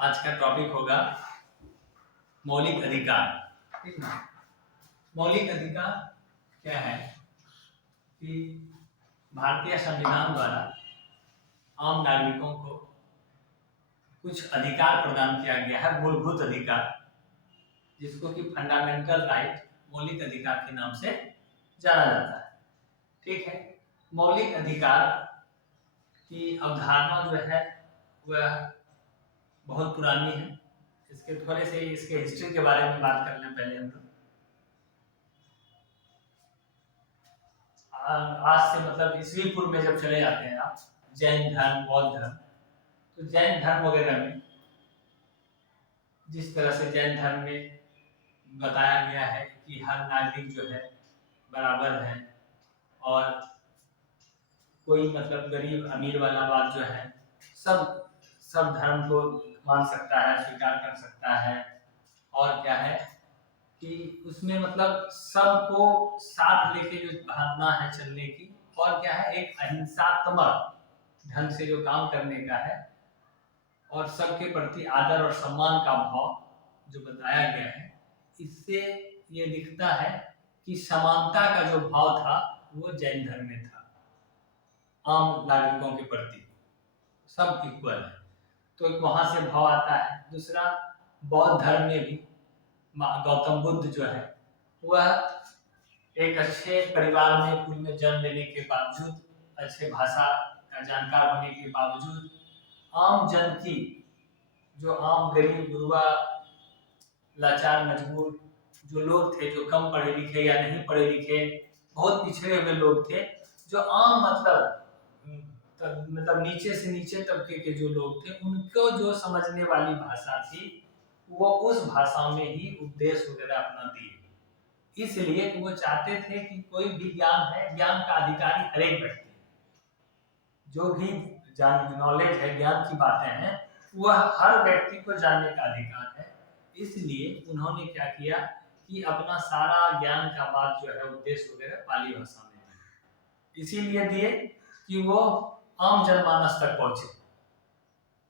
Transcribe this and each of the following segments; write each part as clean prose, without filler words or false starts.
आज का टॉपिक होगा मौलिक अधिकार। ठीक ना। मौलिक अधिकार क्या है कि भारतीय संविधान द्वारा आम नागरिकों को कुछ अधिकार प्रदान किया गया है, मूलभूत अधिकार, जिसको कि फंडामेंटल राइट, मौलिक अधिकार के नाम से जाना जाता है। ठीक है। मौलिक अधिकार की अवधारणा जो है वह बहुत पुरानी है। इसके थोड़े से इसके हिस्ट्री के बारे में बात कर लें पहले हम लोग। आज से मतलब ईस्वी पूर्व में जब चले जाते हैं आप, जैन धर्म, बौद्ध धर्म, तो जैन धर्म वगैरह में जिस तरह से जैन धर्म में बताया गया है कि हर नागरिक जो है बराबर है और कोई मतलब गरीब अमीर वाला बात जो है सब धर्म को मान सकता है, स्वीकार कर सकता है। और क्या है कि उसमें मतलब सबको साथ लेके जो भावना है चलने की, और क्या है एक अहिंसात्मक ढंग से जो काम करने का है और सबके प्रति आदर और सम्मान का भाव जो बताया गया है, इससे ये दिखता है कि समानता का जो भाव था वो जैन धर्म में था। आम नागरिकों के प्रति सब इक्वल है, तो वहां से भाव आता है। दूसरा, बौद्ध धर्म में भी गौतम बुद्ध जो है वह एक अच्छे परिवार में कुल में जन्म लेने के बावजूद, अच्छे भाषा का जानकार होने के बावजूद, आम जन की जो आम गरीब गुरुआ लाचार मजबूर जो लोग थे, जो कम पढ़े लिखे या नहीं पढ़े लिखे, बहुत पिछड़े हुए लोग थे, जो आम मतलब नीचे से नीचे तबके के जो लोग थे, उनको जो समझने वाली भाषा थी वो उस भाषा में ही उपदेश वगैरह अपना दिए। इसलिए वो चाहते थे कि कोई भी ज्ञान है, ज्ञान का अधिकारी हर एक व्यक्ति है, जो भी नॉलेज है, ज्ञान की बातें हैं, वह हर व्यक्ति को जानने का अधिकार है। इसलिए उन्होंने क्या किया कि अपना सारा ज्ञान का बात जो है, उपदेश वगैरह पाली भाषा में दिए। इसीलिए दिए कि वो आम जनमानस तक पहुंचे।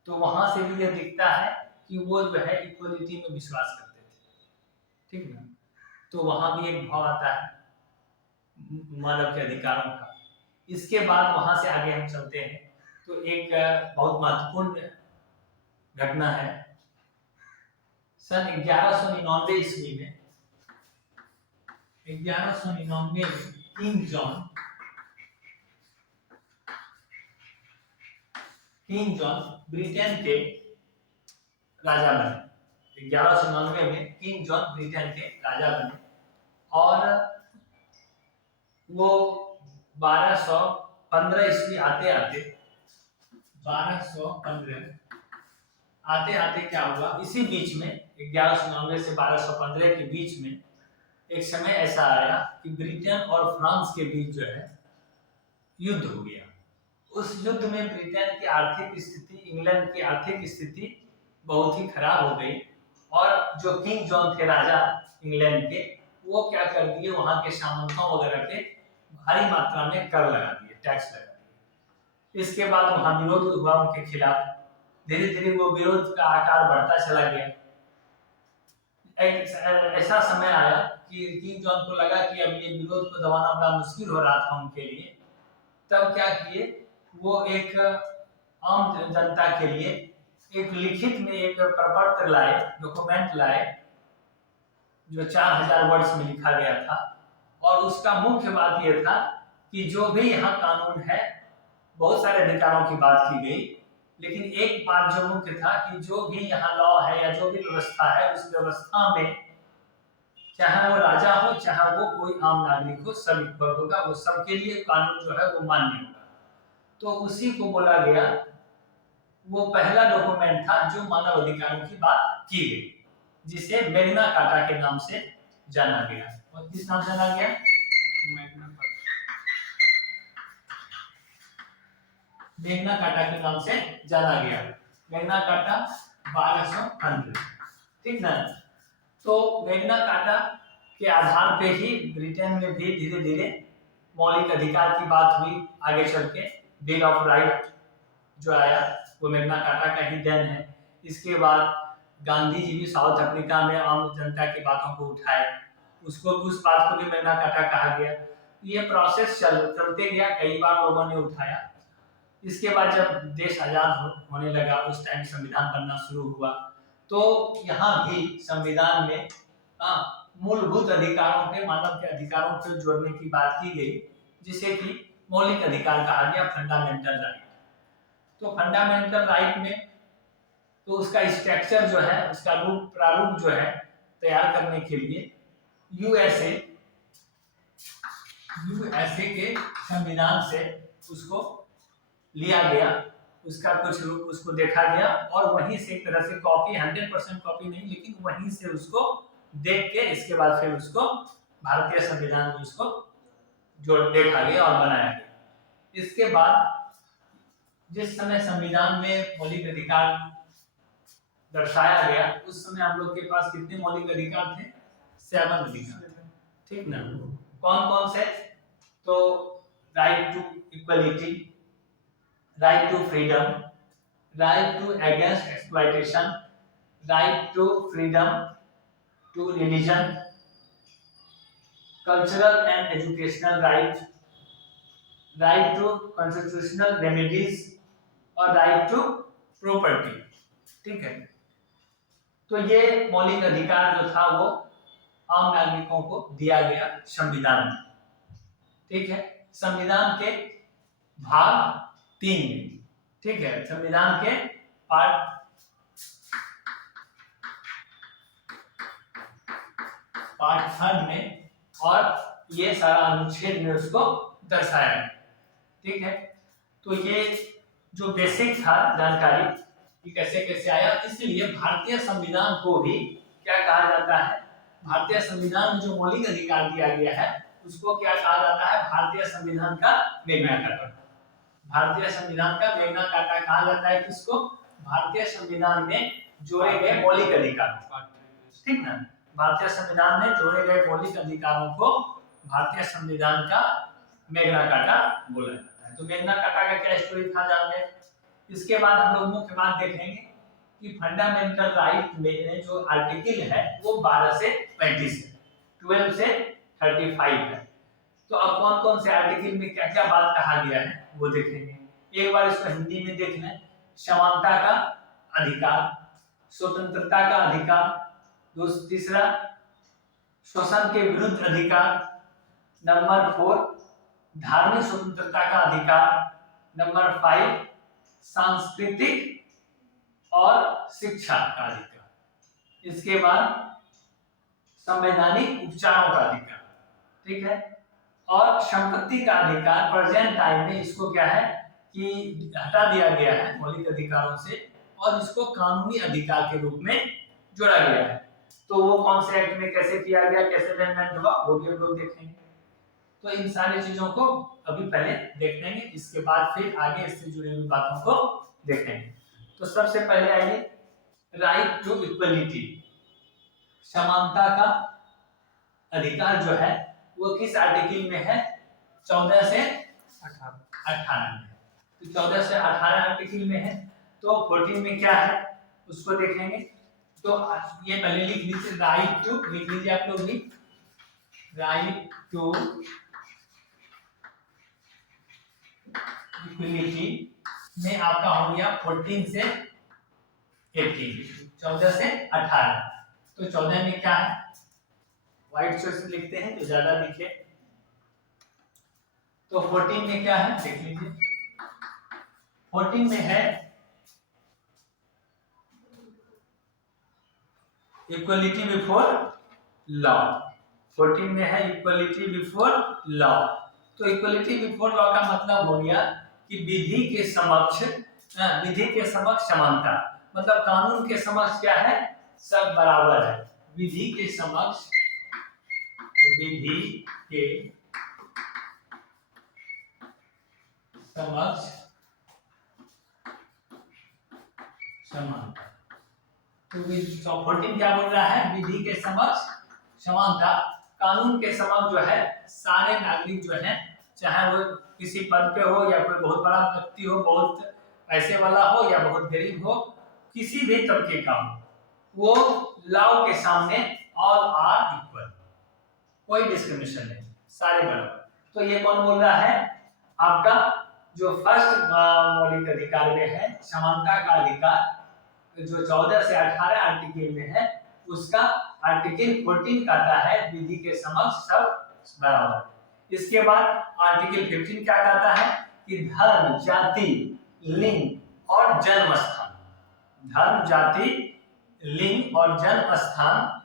तो वहां से भी ये दिखता है कि वो जो है इक्वलिटी में विश्वास करते थे। ठीक है। तो वहां भी एक भाव आता है मानव के अधिकारों का। इसके बाद वहां से आगे हम चलते हैं तो एक बहुत महत्वपूर्ण घटना है। सन 1199 ईस्वी में, 1199 में किंग जॉन ब्रिटेन के राजा बने। 1199 में किंग जॉन ब्रिटेन के राजा बने और वो 1215 ईस्वी आते आते क्या हुआ, इसी बीच में 1199 से 1215 के बीच में एक समय ऐसा आया कि ब्रिटेन और फ्रांस के बीच जो है युद्ध हो गया। उस युद्ध में ब्रिटेन की आर्थिक स्थिति, इंग्लैंड की आर्थिक स्थिति बहुत ही खराब हो गई और जो किंग जॉन थे राजा इंग्लैंड के, वो क्या कर दिए, वहां के सामंतों वगैरह पे भारी मात्रा में कर लगा दिए, टैक्स लगा दिए। इसके बाद वहां विरोध हुआ उनके खिलाफ। धीरे धीरे वो विरोध का आकार बढ़ता चला गया। एक ऐसा समय आया कि किंग जॉन को लगा कि अब ये विरोध को दबाना बड़ा मुश्किल हो रहा था उनके लिए। तब क्या किए, वो एक आम जनता के लिए एक लिखित में एक प्रपत्र लाए, डॉक्यूमेंट लाए, जो 4000 वर्ड्स में लिखा गया था। और उसका मुख्य बात यह था कि जो भी यहाँ कानून है, बहुत सारे अधिकारों की बात की गई, लेकिन एक बात जो मुख्य था कि जो भी यहाँ लॉ है या जो भी व्यवस्था है, उस व्यवस्था में चाहे वो राजा हो चाहे वो कोई आम नागरिक हो, सब इक्वल होगा, वो सबके लिए कानून जो है वो मान्य होगा। तो उसी को बोला गया, वो पहला डॉक्यूमेंट था जो मानव अधिकारों की बात की गई, जिसे मैग्ना कार्टा के नाम से जाना गया। और किस नाम से जाना गया? मैग्ना कार्टा के नाम से जाना गया। Magna carta 1215। ठीक ना। तो मैग्ना कार्टा के आधार पे ही ब्रिटेन में भी धीरे धीरे मौलिक अधिकार की बात हुई। आगे चल के बिल ऑफ राइट जो आया वो मैग्ना कार्टा का ही देन है। इसके बाद गांधी जी भी साउथ अफ्रीका में आम जनता की बातों को उठाए, उसको उस बात को भी मैग्ना कार्टा कहा गया। ये प्रोसेस चलते गया, कई बार लोगों ने उठाया। इसके बाद जब देश आजाद होने लगा, उस टाइम संविधान बनना शुरू हुआ, तो यहाँ भी संविधान में मूलभूत अधिकारों पे, मानव के अधिकारों पे जोड़ने की बात की गई, जिसे कि मौलिक अधिकार कहा गया, फंडामेंटल राइट। तो फंडामेंटल राइट में तो उसका स्ट्रक्चर जो है, उसका प्रारूप जो है तैयार करने के लिए यूएसए के संविधान से उसको लिया गया, उसका कुछ रूप उसको देखा गया और वहीं से एक तरह से कॉपी, 100% कॉपी नहीं, लेकिन वहीं से उसको देख के इसके बाद फिर उसको भारतीय संविधान में उसको जोड़ देखा गया और बनाया गया। इसके बाद जिस समय संविधान में मौलिक अधिकार दर्शाया गया, उस समय हम लोग के पास कितने मौलिक अधिकार थे? 7 अधिकार, ठीक ना? कौन कौन से? तो right to equality, right to freedom, right to against exploitation, right to freedom to religion, cultural and educational right, right to constitutional remedies और राइट टू प्रॉपर्टी। ठीक है, तो ये मौलिक अधिकार जो था वो आम नागरिकों को दिया गया संविधान में। ठीक है, संविधान के भाग 3 में, ठीक है, संविधान के पार्ट थर्ड में, और ये सारा अनुच्छेद में उसको दर्शाया है। ठीक है, तो ये जो बेसिक था जानकारी कि कैसे कैसे आया, इसलिए भारतीय संविधान को भी क्या कहा जाता है? भारतीय संविधान में जो मौलिक अधिकार दिया गया है उसको क्या कहा जाता है? भारतीय संविधान का मैग्ना कार्टा। भारतीय संविधान का मैग्ना कार्टा कहा जाता है किसको? भारतीय संविधान में जोड़े गए मौलिक अधिकार, ठीक ना? भारतीय संविधान में जोड़े गए मौलिक अधिकारों को भारतीय संविधान का मैग्ना कार्टा बोला जाता है। तो मैग्ना कार्टा का क्या स्टोरी था जान गए। इसके बाद हम लोग मुख्य बात देखेंगे कि फंडामेंटल राइट में जो आर्टिकल है वो 12 से 35 है, 12 से 35 है। तो अब कौन कौन से आर्टिकल में क्या क्या बात कहा गया है वो देखेंगे। एक बार इसको हिंदी में देख लें। समानता का अधिकार, स्वतंत्रता का अधिकार, तीसरा शोषण के विरुद्ध अधिकार, नंबर 4 धार्मिक स्वतंत्रता का अधिकार, नंबर 5 सांस्कृतिक और शिक्षा का अधिकार, इसके बाद संवैधानिक उपचारों का अधिकार, ठीक है, और संपत्ति का अधिकार। प्रेजेंट टाइम में इसको क्या है कि हटा दिया गया है मौलिक अधिकारों से और इसको कानूनी अधिकार के रूप में जोड़ा गया है। तो वो कौन से एक्ट में कैसे किया गया, कैसे अमेंडमेंट हुआ, वो भी हम लोग देखेंगे। तो इन सारी चीजों को अभी पहले देख लेंगे, इसके बाद फिर आगे इससे जुड़ी हुई बातों को देखेंगे। तो सबसे पहले आइए राइट टू इक्वलिटी, समानता का अधिकार जो है वो किस आर्टिकल में है? 14 से 18 में। तो 14 से 18 आर्टिकल में है। तो 14 में क्या है उसको देखेंगे। तो ये पहले लिख लीजिए, राइट टू, लिख लीजिए आप लोग भी, राइट टू इक्वलिटी में आपका हो गया 14 से 18, 14 से 18। तो 14 में क्या है? व्हाइट से लिखते हैं तो ज्यादा दिखे। तो 14 में क्या है देख लीजिए। 14 में है इक्वलिटी बिफोर लॉ। 14 में है इक्वलिटी बिफोर लॉ। तो इक्वलिटी बिफोर लॉ का मतलब हो गया कि विधि के समक्ष समानता, मतलब कानून के समक्ष क्या है? सब बराबर है। विधि के समक्ष समानता। तो 14 क्या बोल रहा है? विधि के समक्ष समानता। कानून के समक्ष जो है सारे नागरिक जो है, चाहे वो किसी पद पे हो या कोई बहुत बड़ा व्यक्ति हो, बहुत पैसे वाला हो या बहुत गरीब हो, किसी भी तबके का हो, वो लॉ के सामने ऑल आर इक्वल, कोई डिस्क्रिमिनेशन नहीं, सारे बराबर। तो ये कौन बोल रहा है? आपका जो फर्स्ट मौलिक अधिकार में है समानता का अधिकार, जो 14 से 18 आर्टिकल में है, उसका आर्टिकल 14 कहता है विधि के समक्ष सब बराबर। इसके बाद आर्टिकल 15 क्या कहता है कि धर्म, जाति, लिंग और जन्म स्थान, धर्म, जाति, लिंग और जन्म स्थान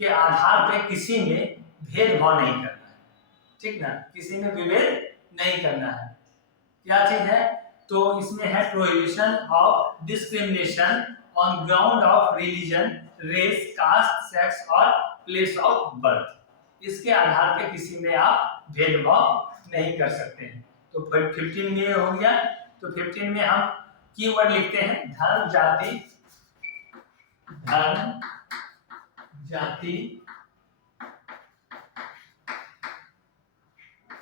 के आधार पे किसी में भेदभाव नहीं करना है, ठीक ना, किसी में विभेद नहीं करना है। क्या चीज है? तो इसमें है prohibition of discrimination on ground of religion, race, caste, sex और प्लेस ऑफ बर्थ। इसके आधार पे किसी में आप भेदभाव नहीं कर सकते हैं। तो 15 में ये हो गया। तो 15 में हम कीवर्ड लिखते हैं धर्म, जाति, धर्म, जाति,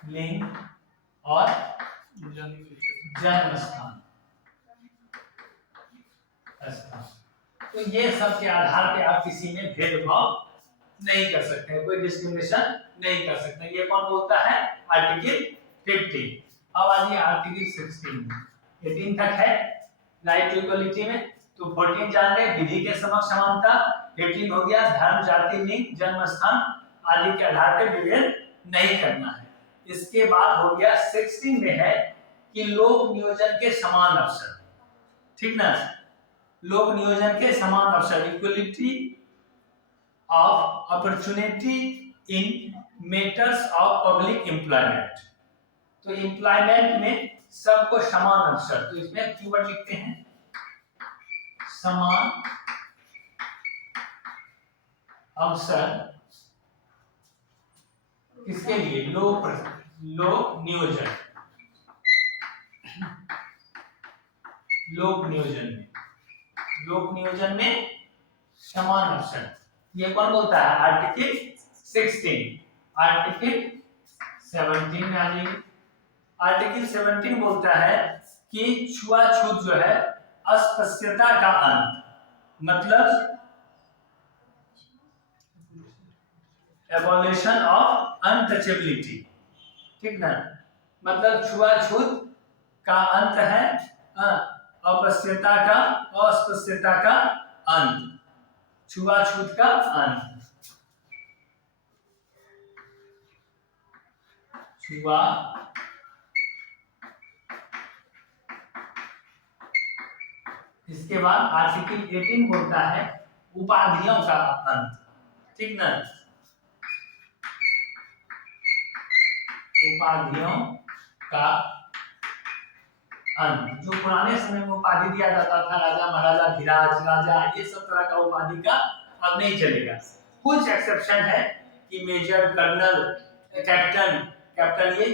लिंग और जन्म स्थान। तो ये सब के आधार पे आप किसी में भेदभाव नहीं कर सकते हैं, कोई डिस्क्रिमिनेशन नहीं कर सकते हैं। ये कौन बोलता है? आर्टिकल 15। अब आइए आर्टिकल 16 18 तक है राइट टू इक्वलिटी में। तो 14 जान रहे विधि के समक्ष समानता, 15 हो गया धर्म, जाति, लिंग, जन्म स्थान आदि के आधार पर विभेद नहीं करना है। इसके बाद हो गया 16 में है कि लोक नियोजन के समान अवसर, ठीक ना, लोक नियोजन के समान अवसर, equality of opportunity in matters of public employment. तो एम्प्लॉयमेंट में सबको समान अवसर, तो इसमें कीवर्ड लिखते हैं समान अवसर, किसके लिए? लोक नियोजन, लोक नियोजन में, लोक नियोजन में समान अवसर। ये कौन बोलता है? आर्टिकल 16। आर्टिकल 17 में आ जाइए। आर्टिकल 17 बोलता है कि छुआछूत जो है अस्पृश्यता का अंत, मतलब एबॉलिशन ऑफ अनटचेबिलिटी, ठीक ना, मतलब छुआछूत का अंत है, अस्पृश्यता का अंत, छुआछूत का अंत, छुआ इसके बाद आर्टिकल 18 बोलता है उपाधियों का अंत, ठीक ना, उपाधियों का अंत। जो पुराने समय में उपाधि दिया जाता था राजा, महाराजा, धीराज, राजा, ये सब तरह का उपाधि का अब नहीं चलेगा। कुछ एक्सेप्शन है कि मेजर, कर्नल, कैप्टन,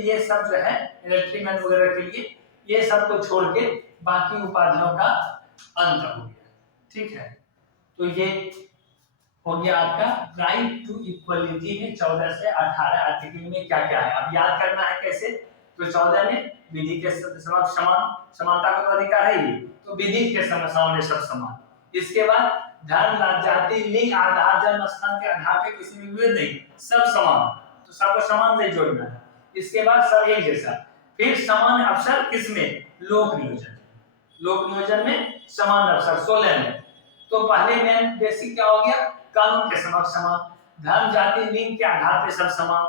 ये सब जो है इलेक्ट्रीमैन वगैरह के लिए, ये सब को छोड़ के बाकी उपाधियों का अंत हो गया, ठीक है। तो ये हो गया आपका राइट टू इक्वलिटी में 14 से 18 आर्टिकल में क्या क्या है। अब याद करना है कैसे? तो 14 में विधि के समक्ष समानता का तो अधिकार है ही, तो विधि के सामने सब समान। इसके बाद धर्म, जाति, लिंग, आधार, जन्म स्थान के आधार पे किसी में विभेद नहीं, सब समान, तो सबको समान से जोड़ना है। इसके बाद सब एक जैसा। फिर समान अवसर किसमें? लोक नियोजन, लोक नियोजन में समान अवसर 16 में। तो पहले में बेसिक क्या हो गया? कानून के समक्ष समान, धर्म, जाति, लिंग के आधार पे सब समान,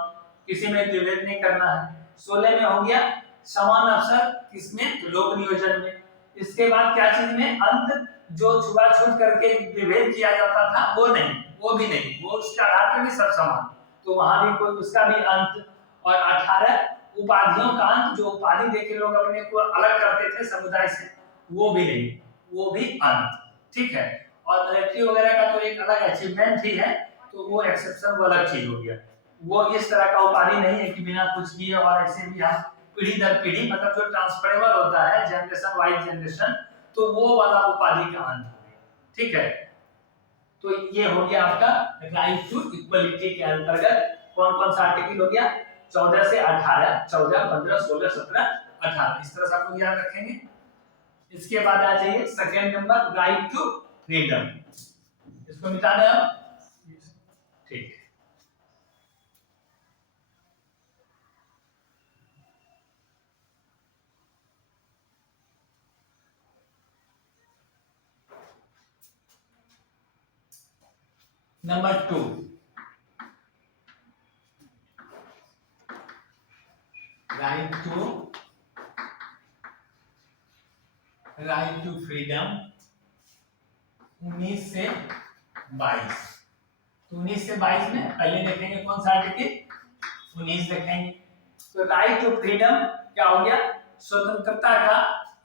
किसी में विभेद नहीं करना है। 16 में हो गया समान अवसर, किसमें? लोक नियोजन में। इसके बाद क्या चीज में? अंत, जो छुआछूत करके विभेद किया जाता था वो नहीं, वो भी नहीं, वो उसके आधार पे भी सब समान, तो वहां भी कोई उसका भी अंत। और 18 उपाधियों का अंत, जो उपाधि देके लोग अपने को अलग करते थे समुदाय से, वो भी नहीं, वो भी अंत, ठीक है। और मिलिट्री वगैरह का तो एक अलग अचीवमेंट ही है, तो वो एक्सेप्शन, वो अलग चीज हो गया। वो इस तरह का उपाधि नहीं है कि बिना कुछ किए और ऐसे भी हम पीढ़ी दर पीढ़ी, मतलब जो ट्रांसफरेबल होता है जनरेशन वाइज जनरेशन, तो वो वाला उपाधि का अंत हो गया, ठीक है। तो ये हो गया आपका राइट टू इक्वलिटी के अंतर्गत कौन कौन सा आर्टिकल हो गया? 14 से 18, 14, 15, 16, 17, 18, इस तरह से आप लोग याद रखेंगे। इसके बाद आ जाइए second number, right to freedom. इसको मिटा दें आप, ठीक। नंबर 2, राइट टू फ्रीडम 19 से 22। तो 19 से 22 में पहले देखेंगे कौन सा आर्टिकल, 19 देखेंगे। तो राइट टू फ्रीडम क्या हो गया, स्वतंत्रता का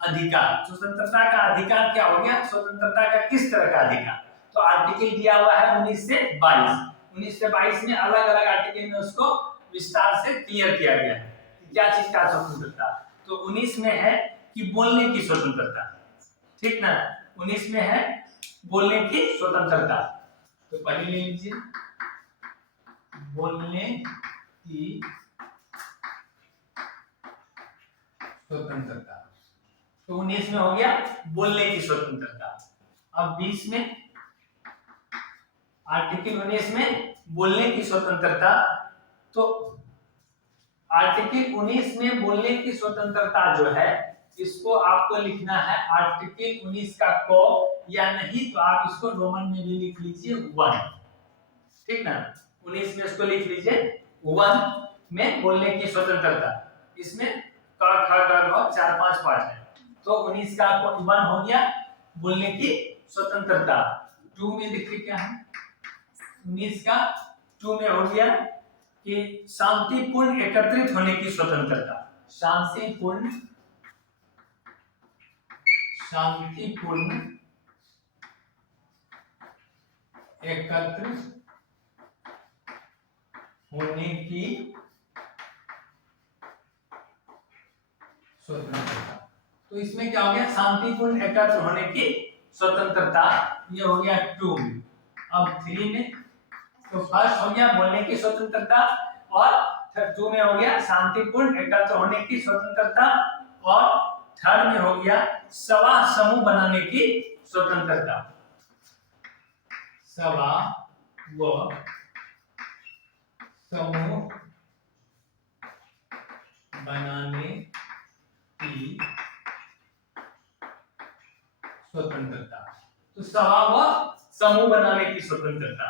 अधिकार। स्वतंत्रता का अधिकार क्या हो गया, स्वतंत्रता का किस तरह का अधिकार। तो आर्टिकल दिया हुआ है 19 से 22। 19 से 22 में अलग अलग आर्टिकल में उसको विस्तार से क्लियर किया गया है क्या चीज का स्वतंत्रता। तो 19 में है कि बोलने की स्वतंत्रता, ठीक ना। 19 में है बोलने की स्वतंत्रता। तो पहले ले लीजिए, बोलने की स्वतंत्रता। तो 19 में हो गया बोलने की स्वतंत्रता। अब 20 में, आर्टिकल 19 में बोलने की स्वतंत्रता। तो आर्टिकल 19 में बोलने की स्वतंत्रता जो है, इसको आपको लिखना है आर्टिकल 19 का क, या नहीं तो आप इसको रोमन में भी लिख लीजिए 1, ठीक ना। 19 में इसको लिख लीजिए 1 में बोलने की स्वतंत्रता। इसमें क ख ग घ 4-5 पार्ट है। तो 19 का 1 हो गया बोलने की स्वतंत्रता। 2 में देखिए क्या है, 19 का 2 में हो गया कि शांतिपूर्ण एकत्रित होने की स्वतंत्रता। शांतिपूर्ण एकत्रित होने की स्वतंत्रता। तो इसमें क्या हो गया, शांतिपूर्ण एकत्र होने की स्वतंत्रता, ये हो गया 2 में। अब 3 में, तो फर्स्ट हो गया बोलने की स्वतंत्रता, और 2 में हो गया शांतिपूर्ण एकत्र होने की स्वतंत्रता, और थर्ड में हो गया सभा समूह बनाने की स्वतंत्रता। सभा व समूह बनाने की स्वतंत्रता। तो सभा व समूह बनाने की स्वतंत्रता।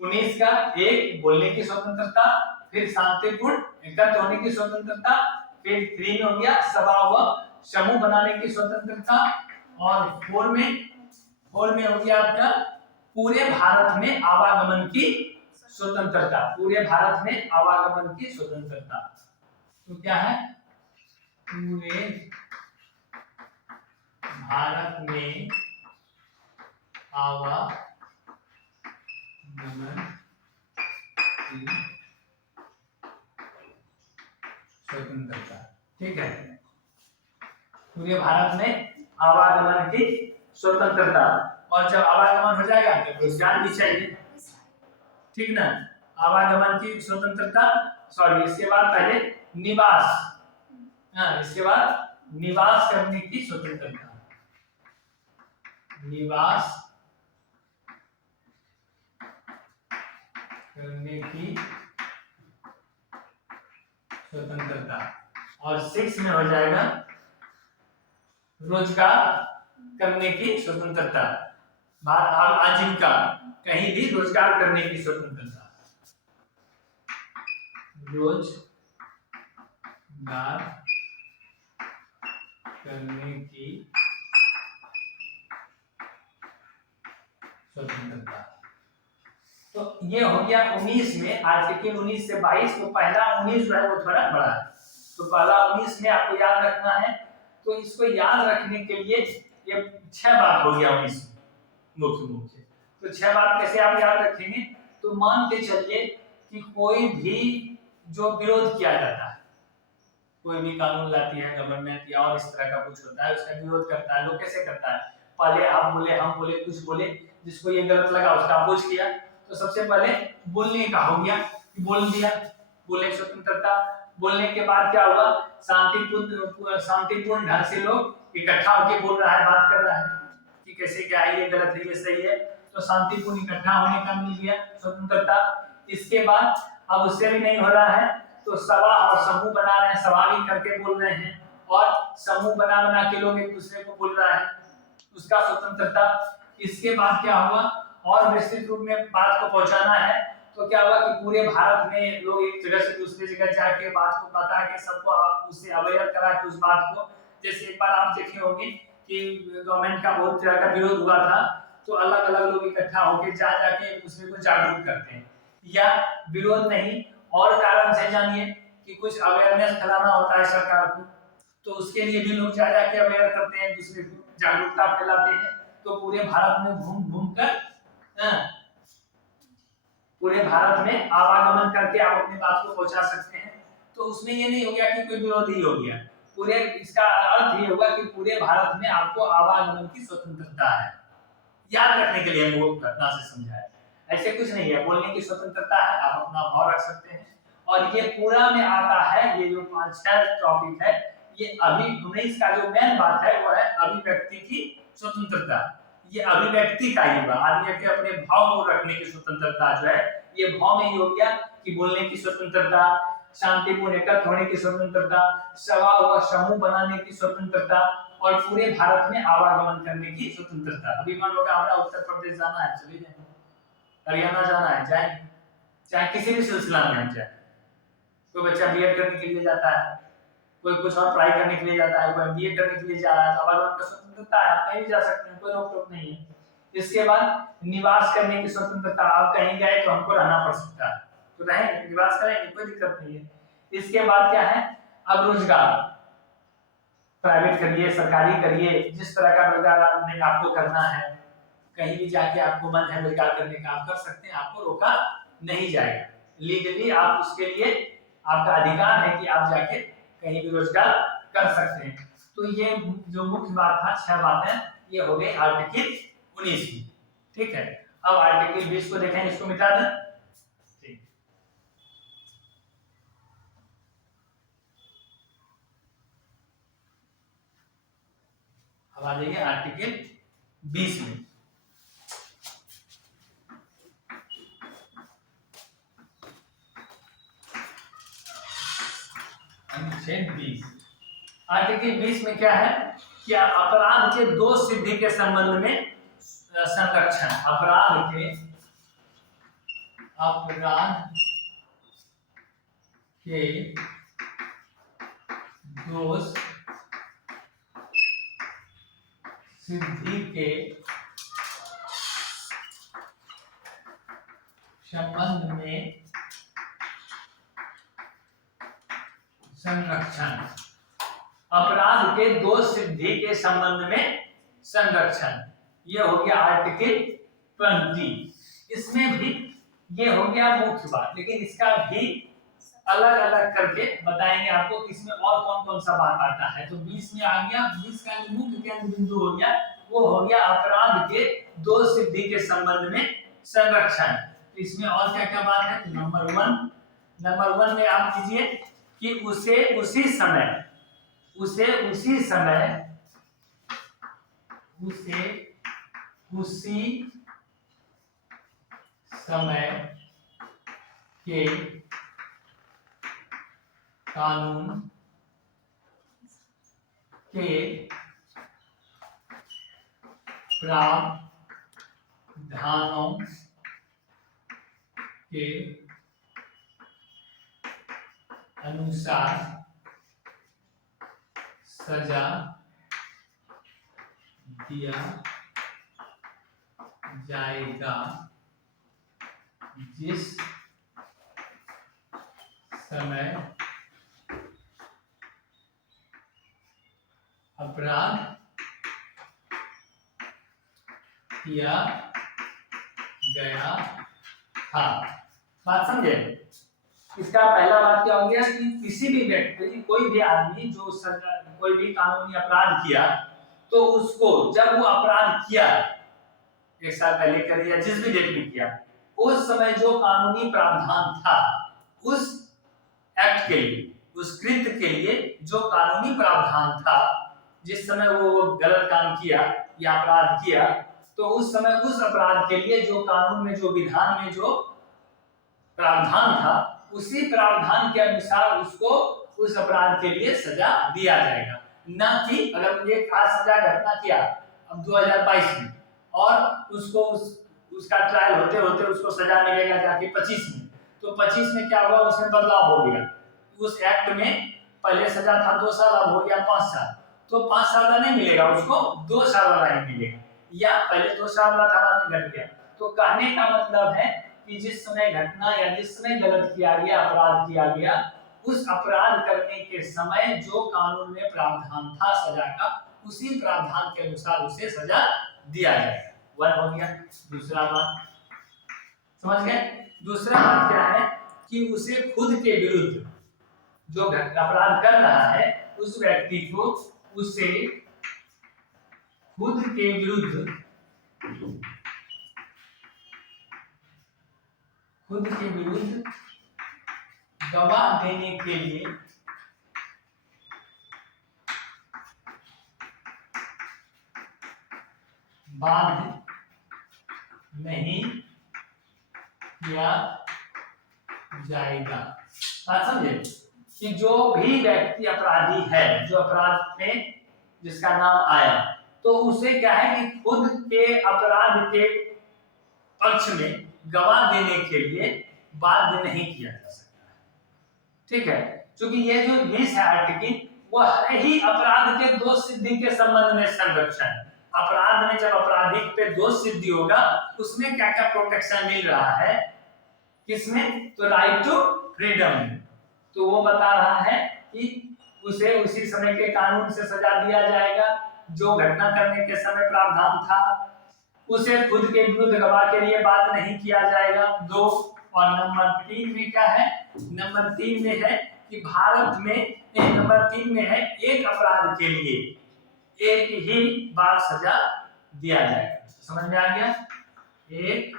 19 का 1 बोलने की स्वतंत्रता, फिर शांतिपूर्ण एकत्र होने की स्वतंत्रता, फिर 3 में हो गया सभा व समूह बनाने की स्वतंत्रता, और 4 में हो गया आपका पूरे भारत में आवागमन की स्वतंत्रता। पूरे भारत में आवागमन की स्वतंत्रता। तो क्या है, पूरे भारत में आवागमन की स्वतंत्रता, ठीक है। पूरे भारत में आवागमन की स्वतंत्रता। और जब आवागमन हो जाएगा तो रोजगार भी चाहिए, ठीक ना। आवागमन की स्वतंत्रता, सॉरी इसके बाद पहले निवास, हाँ इसके बाद निवास करने की स्वतंत्रता। निवास करने की स्वतंत्रता। और 6 में हो जाएगा रोजगार करने की स्वतंत्रता, आजीविका, कहीं भी रोजगार करने की स्वतंत्रता। रोजगार करने की स्वतंत्रता। तो ये हो गया 19 में, आर्टिकल 19 से 22। तो पहला 19 जो है वो थोड़ा बड़ा है, तो पहला 19 में आपको याद रखना है। तो इसको याद रखने के लिए ये 6 बात हो गया 19 मुख्य। तो 6 बात कैसे आप याद रखेंगे, तो मान के चलिए कि कोई भी जो विरोध किया जाता है, कोई भी कानून लाती है गवर्नमेंट या और इस तरह का कुछ होता है, उसका विरोध करता है, लोग कैसे करता है, पहले आप बोले हम बोले कुछ बोले, जिसको ये गलत लगा उसका अपोज किया। तो सबसे पहले बोलने का हो गया कि बोल दिया, बोलने की स्वतंत्रता। बोलने के बाद क्या हुआ, शांतिपूर्ण ढंग से लोग इकट्ठा होके बोल रहा है, बात कर रहा है कि कैसे क्या है, ये गलत है, ये सही है, तो शांतिपूर्ण इकट्ठा होने का मिल गया स्वतंत्रता। इसके बाद अब उससे भी नहीं हो रहा है तो सभा और समूह बना रहे हैं, सभा भी करके बोल रहे हैं और समूह बना बना के लोग एक दूसरे को बोल रहा है, उसका स्वतंत्रता। इसके बाद क्या हुआ, और विस्तृत रूप में बात को पहुंचाना है तो क्या हुआ कि पूरे भारत में लोग एक जगह से दूसरी जगह जाके बात को बता के सबको उससे अवेयर करा के उस बात को, जैसे एक बार आप देखे होंगे कि गवर्नमेंट का बहुत तरह का विरोध हुआ था तो अलग अलग लोग इकट्ठा होकर जा जाके एक दूसरे को जागरूक करते हैं, या विरोध नहीं और कारण से जानिए कि कुछ अवेयरनेस फैलाना होता है सरकार को, तो उसके लिए भी लोग जा जाके अवेयर करते हैं, दूसरे को जागरूकता फैलाते हैं। तो पूरे भारत में घूम घूम कर पूरे भारत में आवागमन करके आप अपनी बात को पहुंचा सकते हैं। तो उसमें ये नहीं हो गया कि कोई विरोधी हो गया, पूरे इसका अर्थ ये होगा कि पूरे भारत में आपको आवागमन की स्वतंत्रता है। याद रखने के लिए वो घटना से समझाया, ऐसे कुछ नहीं है, बोलने की स्वतंत्रता है, आप अपना भाव रख सकते हैं। और ये पूरा में आता है, ये जो 5-6 टॉपिक है, ये अभी 19 का जो मेन बात है वो है अभिव्यक्ति की स्वतंत्रता। ये अभिव्यक्ति का ही हुआ, आदमी के अपने भाव को रखने की स्वतंत्रता जो है, ये भाव में ही हो गया कि बोलने की स्वतंत्रता, शांतिपूर्ण एकत्र होने की स्वतंत्रता, सभा व समूह बनाने की स्वतंत्रता और पूरे भारत में आवागमन करने की स्वतंत्रता। अभी मान लो कि हमारा उत्तर प्रदेश जाना है, चले जाएंगे, हरियाणा जाना है जाएंगे, चाहे किसी भी सिलसिला में हम जाए, कोई बच्चा बीएड करने के लिए जाता है, कोई कुछ और पढ़ाई करने के लिए जाता है, कोई एमबीए करने के लिए जा रहा है, तो आवागमन का स्वतंत्रता है, आप कहीं भी जा सकते हैं, कोई रोक टोक नहीं है। इसके बाद निवास करने की स्वतंत्रता, आप कहीं गए तो हमको रहना पड़ सकता है तो रहेंगे, निवास करेंगे, कोई दिक्कत नहीं है। इसके बाद क्या है, अब रोजगार, प्राइवेट करिए सरकारी करिए, जिस तरह का रोजगार आपको करना है, कहीं भी जाके आपको मन है रोजगार करने का आप कर सकते हैं, आपको रोका नहीं जाएगा, लीगली आप उसके लिए आपका अधिकार है कि आप जाके कहीं भी रोजगार कर सकते हैं। तो ये जो मुख्य बात था, 6 बातें ये हो गई आर्टिकल 19 की, ठीक है। अब आर्टिकल 20 को देखें, इसको मिटा दें, ठीक। अब आ जाइए आर्टिकल 20 में। अनुच्छेद 20, आर्टिकल 20 में क्या है कि अपराध के दोष सिद्धि के संबंध में संरक्षण, अपराध के दोष सिद्धि के संबंध में संरक्षण, अपराध के दोष सिद्धि के संबंध में संरक्षण, ये हो गया आर्टिकल 20। इसमें भी ये हो गया मुख्य बात, लेकिन इसका भी अलग अलग करके बताएंगे आपको कि इसमें और कौन कौन सा बात आता है। तो 20 में आ गया, 20 का जो मुख्य केंद्र बिंदु हो गया वो हो गया अपराध के दोष सिद्धि के संबंध में संरक्षण। तो इसमें और क्या क्या बात है, तो नंबर 1 में आप कीजिए कि उसे उसी समय के कानून के प्रावधानों के अनुसार सजा दिया जाएगा, जिस समय अपराध किया गया था। बात समझे? इसका पहला बात क्या हो गया कि किसी भी व्यक्ति, कोई भी आदमी जो कोई भी कानूनी अपराध किया, तो उसको जब वो अपराध किया 1 साल पहले कर दिया, जिस भी डेट में किया, उस समय जो कानूनी प्रावधान था उस एक्ट के लिए, उस कृत्य के लिए जो कानूनी प्रावधान था जिस समय वो गलत काम किया या अपराध किया, तो उस समय उस अपराध के लिए जो कानून में, जो विधान में जो प्रावधान था, उसी प्रावधान के अनुसार उसको उस अपराध के लिए सजा दिया जाएगा। ना कि अगर एक आज सजा घटना किया अब 2022 में और उसको उसका ट्रायल होते होते उसको सजा मिलेगा जाके 25 में, तो 25 में क्या हुआ, उसमें बदलाव हो गया। उस एक्ट में पहले सजा था 2 साल, अब हो गया 5 साल, तो 5 साल का नहीं मिलेगा उसको, 2 साल वाला ही मिलेगा, या पहले 2 साल वाला था बाद में घट गया। तो कहने का मतलब है कि जिस समय घटना या जिस समय गलत किया गया, अपराध किया गया, उस अपराध करने के समय जो कानून में प्रावधान था सजा का, उसी प्रावधान के अनुसार उसे सजा दिया जाएगा। वन हो गया। दूसरा बात समझ गए? दूसरा बात क्या है कि उसे खुद के विरुद्ध जो अपराध कर रहा है उस व्यक्ति को उसे खुद के विरुद्ध गवाह देने के लिए बाध्य नहीं किया जाएगा। बात समझे कि जो भी व्यक्ति अपराधी है, जो अपराध में जिसका नाम आया, तो उसे क्या है कि खुद के अपराध के पक्ष में गवाह देने के लिए बाध्य नहीं किया जा सकता। ठीक है, क्योंकि ये जो 20 है आर्टिकल, वह ही अपराध के दोष सिद्धि के संबंध में संरक्षण। अपराध में जब अपराधी पे दोष सिद्धि होगा, उसमें क्या क्या प्रोटेक्शन मिल रहा है, किसमें? तो राइट टू फ्रीडम। तो वो बता रहा है कि उसे उसी समय के कानून से सजा दिया जाएगा जो घटना करने के समय प्रावधान था, उसे खुद के विरुद्ध गवाह के लिए बात नहीं किया जाएगा। 2 और नंबर 3 में क्या है? नंबर 3 में है कि भारत में, नंबर 3 में है एक अपराध के लिए एक ही बार सजा दिया जाएगा। समझ में आ गया? एक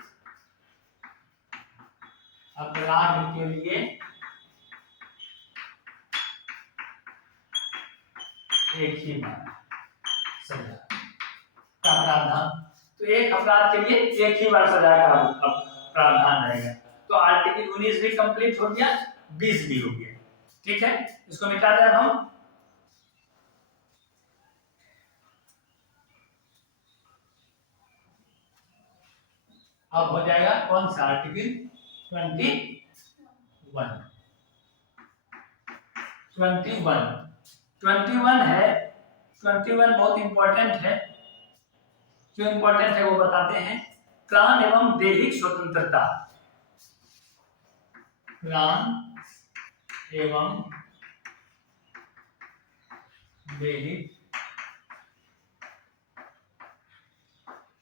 अपराध के लिए एक ही बार सजा का प्रावधान। तो एक अपराध के लिए एक ही बार सजा का प्रावधान रहेगा। तो आर्टिकल 19 भी कंप्लीट हो गया, 20 भी हो गया। ठीक है, इसको मिटा दें हम। अब हो जाएगा कौन सा? आर्टिकल 21 है। 21 बहुत इंपॉर्टेंट है। क्यों इंपॉर्टेंट है वो बताते हैं। प्राण एवं दैहिक स्वतंत्रता, प्राण एवं दैहिक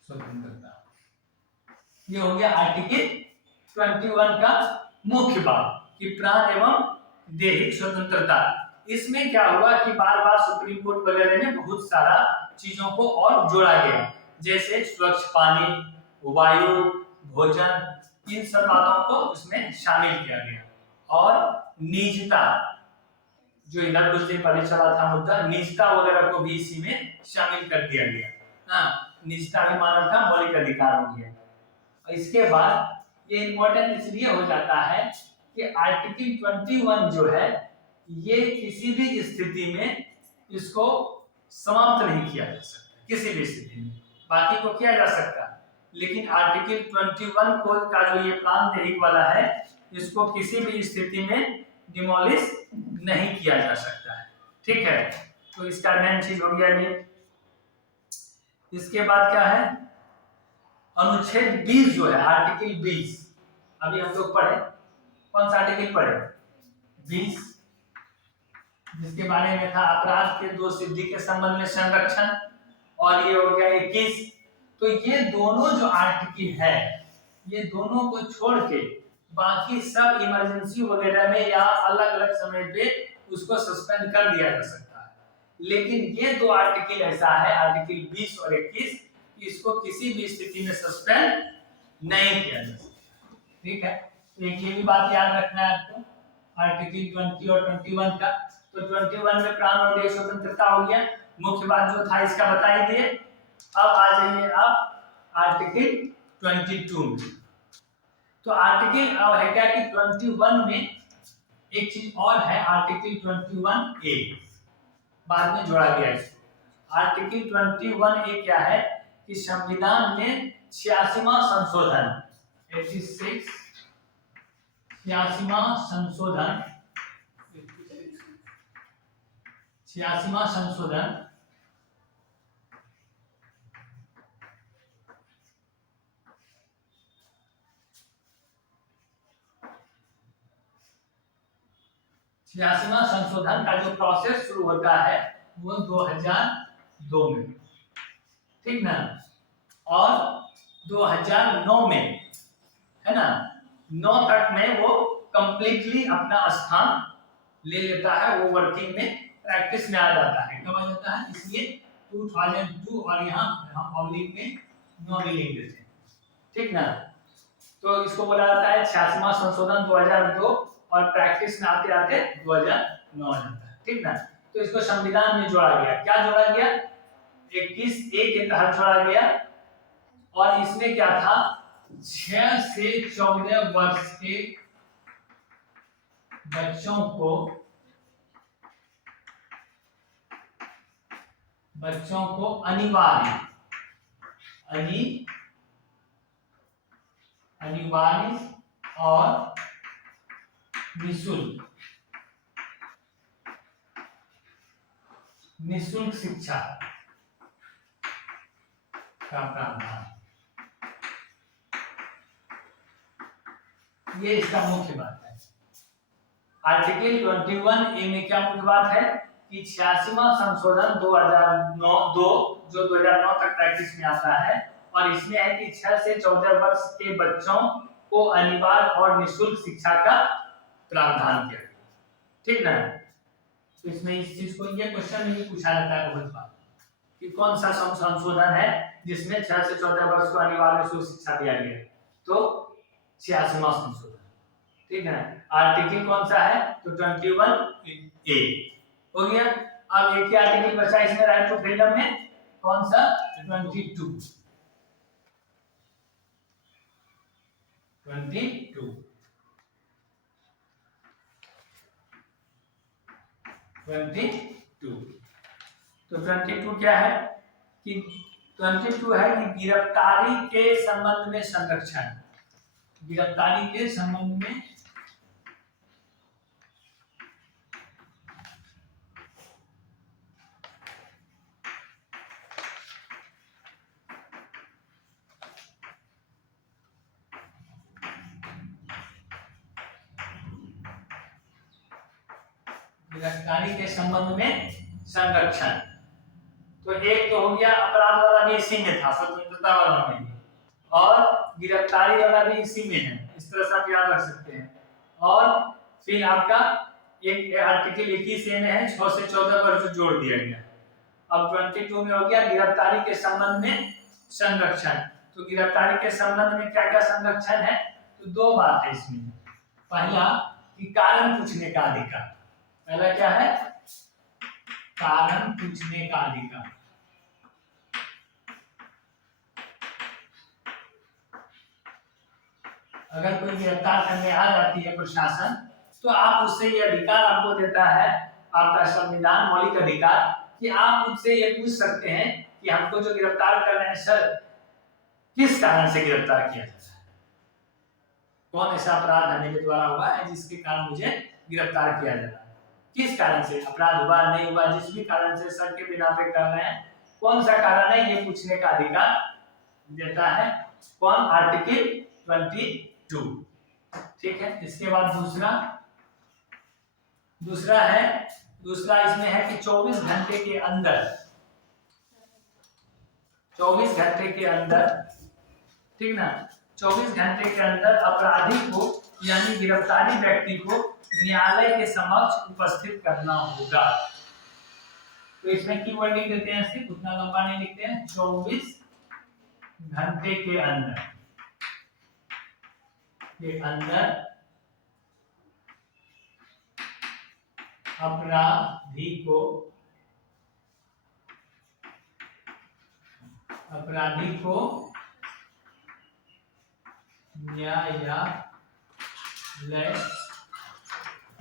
स्वतंत्रता, ये हो गया आर्टिकल 21 का मुख्य बात कि प्राण एवं दैहिक स्वतंत्रता। इसमें क्या हुआ कि बार बार सुप्रीम कोर्ट वगैरह में बहुत सारा चीजों को और जोड़ा गया, जैसे स्वच्छ पानी, वायु, भोजन, इन सब बातों को इसमें शामिल किया गया। और निजता, जो इधर कुछ दिन पहले चला था मुद्दा, निजता वगैरह को भी इसी में शामिल कर दिया गया। हाँ, निजता भी मानव का मौलिक अधिकार हो गया। इसके बाद ये इंपॉर्टेंट इसलिए हो जाता है कि आर्टिकल 21 जो है ये किसी भी स्थिति में इसको समाप्त नहीं किया जा सकता, किसी भी स्थिति में। बाकी को किया जा सकता है, लेकिन आर्टिकल 21 को का जो ये प्राण दैहिक वाला है, इसको किसी भी स्थिति में डिमोलिश नहीं किया जा सकता है। ठीक है, तो इसका मेन चीज हो गया ये। इसके बाद क्या है? अनुच्छेद 20 जो है, आर्टिकल 20 अभी हम लोग पढ़े। कौन सा आर्टिकल पढ़े? 20, जिसके बारे में था अपराध के दोष सिद्धि के संबंध में संरक्षण। और ये हो गया 21। तो ये दोनों जो आर्टिकल है, ये दोनों को छोड़ के बाकी सब इमरजेंसी वगैरह में या अलग अलग समय पे उसको सस्पेंड कर दिया जा सकता है। लेकिन ये दो आर्टिकल ऐसा है, आर्टिकल 20 और 21, इसको किसी भी स्थिति में सस्पेंड नहीं किया जा सकता। ठीक है, एक ये भी बात याद रखना है आपको, आर्टिकल 20 और 21 का। तो 21 में प्राण और दैहिक स्वतंत्रता हो गया, मुख्य बात जो था इसका बता ही दिए। अब आ जाइए आप आर्टिकल 22 में। तो आर्टिकल अब है क्या कि 21 में एक चीज और है, आर्टिकल 21A बाद में जोड़ा गया इसको। आर्टिकल 21A क्या है कि संविधान में 86वां संशोधन 86 86वां संशोधन 86वां संशोधन का जो प्रोसेस शुरू होता है वो 2002 में, ठीक ना, और 2009 में, है ना, 9 तक में वो कंप्लीटली अपना स्थान ले लेता है, वो वर्किंग में प्रैक्टिस में आ जाता है। कब आ जाता है? इसलिए 2002 और यहाँ हम पब्लिक में 9 भी लिख देते हैं, ठीक ना। तो इसको बोला जाता है 86वां संशोधन 2002 और प्रैक्टिस में आते आते 2009 आ जाता है, ठीक ना। तो इसको संविधान में जोड़ा गया। क्या जोड़ा गया? 21A के तहत जोड़ा गया। और इसमें क्या था, 6 से 14 वर्ष के बच्चों को अनिवार्य और निःशुल्क शिक्षा का प्रावधान, ये इसका मुख्य बात है। आर्टिकल 21A में क्या मुख्य बात है कि 86वां संशोधन 2009 जो 2009 तक प्रैक्टिस में आता है, और इसमें है कि 6 से 14 वर्ष के बच्चों को अनिवार्य और निःशुल्क शिक्षा का प्रावधान किया गया, ठीक ना। तो इसमें इस चीज को ये क्वेश्चन नहीं पूछा जाता है बहुत बार कि कौन सा संशोधन है जिसमें 6 से 14 वर्ष को अनिवार्य निःशुल्क शिक्षा दिया गया, तो 86वां संशोधन, ठीक है। आर्टिकल कौन सा है? तो 21A हो गया। अब एक ही आर्टिकल बचा इसमें राइट टू फ्रीडम में, कौन सा? 22। तो 22 क्या है कि 22 है कि गिरफ्तारी के संबंध में संरक्षण, गिरफ्तारी के संबंध में संरक्षण। तो एक तो हो गया अपराध वाला भी इसी में था, स्वतंत्रता वाला में, और गिरफ्तारी वाला भी इसी में है, इस तरह से आप याद रख सकते हैं। और फिर आपका एक आर्टिकल 21A में है 6 से 14 वर्ष जोड़ दिया गया। अब 22 में हो गया गिरफ्तारी के संबंध में संरक्षण। तो गिरफ्तारी के संबंध में क्या क्या संरक्षण है? तो दो बात है इसमें। पहला कि कारण पूछने का अधिकार, पहला क्या है? कारण पूछने का अधिकार। अगर कोई गिरफ्तार करने आ जाती है प्रशासन, तो आप उससे ये अधिकार आपको देता है, आपका संविधान मौलिक अधिकार, कि आप उससे ये पूछ सकते हैं कि हमको जो गिरफ्तार कर रहे हैं सर, किस कारण से गिरफ्तार किया जाता है, कौन ऐसा अपराध है मेरे द्वारा हुआ है जिसके कारण मुझे गिरफ्तार किया जा रहा है, किस कारण से अपराध हुआ नहीं हुआ, जिस भी कारण से सर के बिना पे कर रहे हैं, कौन सा कारण है, ये पूछने का अधिकार देता है कौन? आर्टिकल 22, ठीक है। इसके बाद दूसरा इसमें है कि 24 घंटे के अंदर, ठीक ना, 24 घंटे के अंदर अपराधी को यानी गिरफ्तारी व्यक्ति को न्यायालय के समक्ष उपस्थित करना होगा। तो इसमें की वर्ड लिख देते हैं, सिर्फ उतना लंबा नहीं लिखते हैं, 24 घंटे के अंदर अपराधी को अपराधी को न्यायालय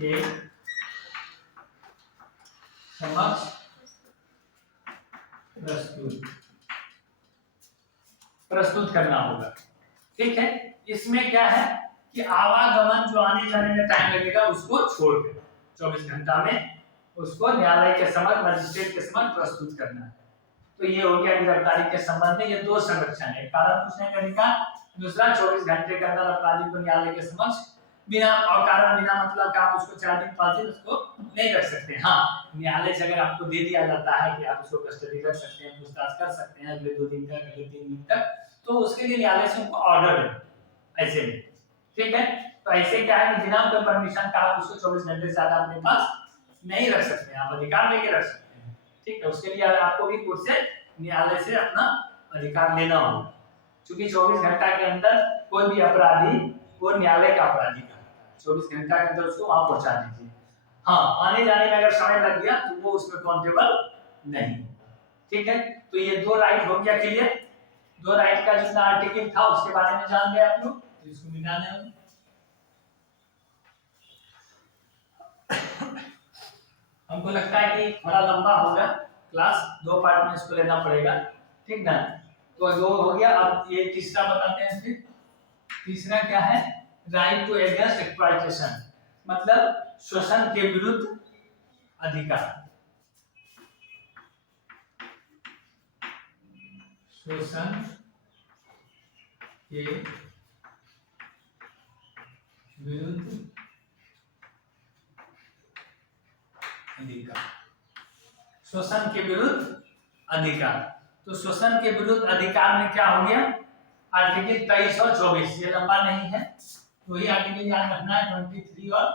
के समक्ष प्रस्तुत करना होगा। ठीक है, इसमें क्या है कि आवागमन जो आने जाने में टाइम लगेगा उसको छोड़कर 24 घंटा में उसको न्यायालय के समक्ष, मजिस्ट्रेट के समक्ष प्रस्तुत करना है। तो ये हो गया गिरफ्तारी के संबंध में। ये दो संरक्षण है, कारण पूछने का अधिकार, दूसरा 24 घंटे के अंदर अपराधी को न्यायालय के समक्ष बिना और कारण बिना मतलब का आप उसको 4 दिन 5 दिन उसको नहीं रख सकते। हाँ, न्यायालय से अगर आपको दे दिया जाता है कि आप उसको कस्टडी रख सकते हैं, पूछताछ कर सकते हैं अगले 2 दिन तक, अगले 3 दिन तक, तो उसके लिए न्यायालय से उनको ऑर्डर है ऐसे में। ठीक है, तो ऐसे क्या है कि बिना कोई परमिशन का आप उसको 24 घंटे से ज्यादा अपने पास नहीं रख सकते, आप अधिकार लेके रख सकते हैं। ठीक है, उसके लिए आपको भी कोर्ट से, न्यायालय से अपना अधिकार लेना होगा, क्योंकि 24 घंटा के अंदर कोई भी अपराधी वो न्यायालय का अपराधी का 24 घंटा के अंदर उसको वहां पहुंचा दीजिए। हाँ, आने जाने में अगर समय लग गया तो वो उसमें काउंटेबल नहीं। ठीक है, तो ये 2 राइट हो गया क्लियर। 2 राइट का जितना आर्टिकल था उसके बारे में जान गए आप लोग, तो इसको मिटाना है। हमको लगता है कि थोड़ा लंबा होगा क्लास, 2 पार्ट में इसको लेना पड़ेगा। ठीक ना, तो 2 हो गया। अब ये तीसरा बताते हैं। फिर तीसरा क्या है, राइट टू अगेंस्ट एक्सप्लॉइटेशन, मतलब शोषण के विरुद्ध अधिकार। शोषण के विरुद्ध अधिकार, शोषण के विरुद्ध अधिकार। तो शोषण के विरुद्ध अधिकार में क्या हो गया, आर्टिकल 23 और 24, ये लंबा नहीं है तो ये आर्टिकल याद रखना है, 23 और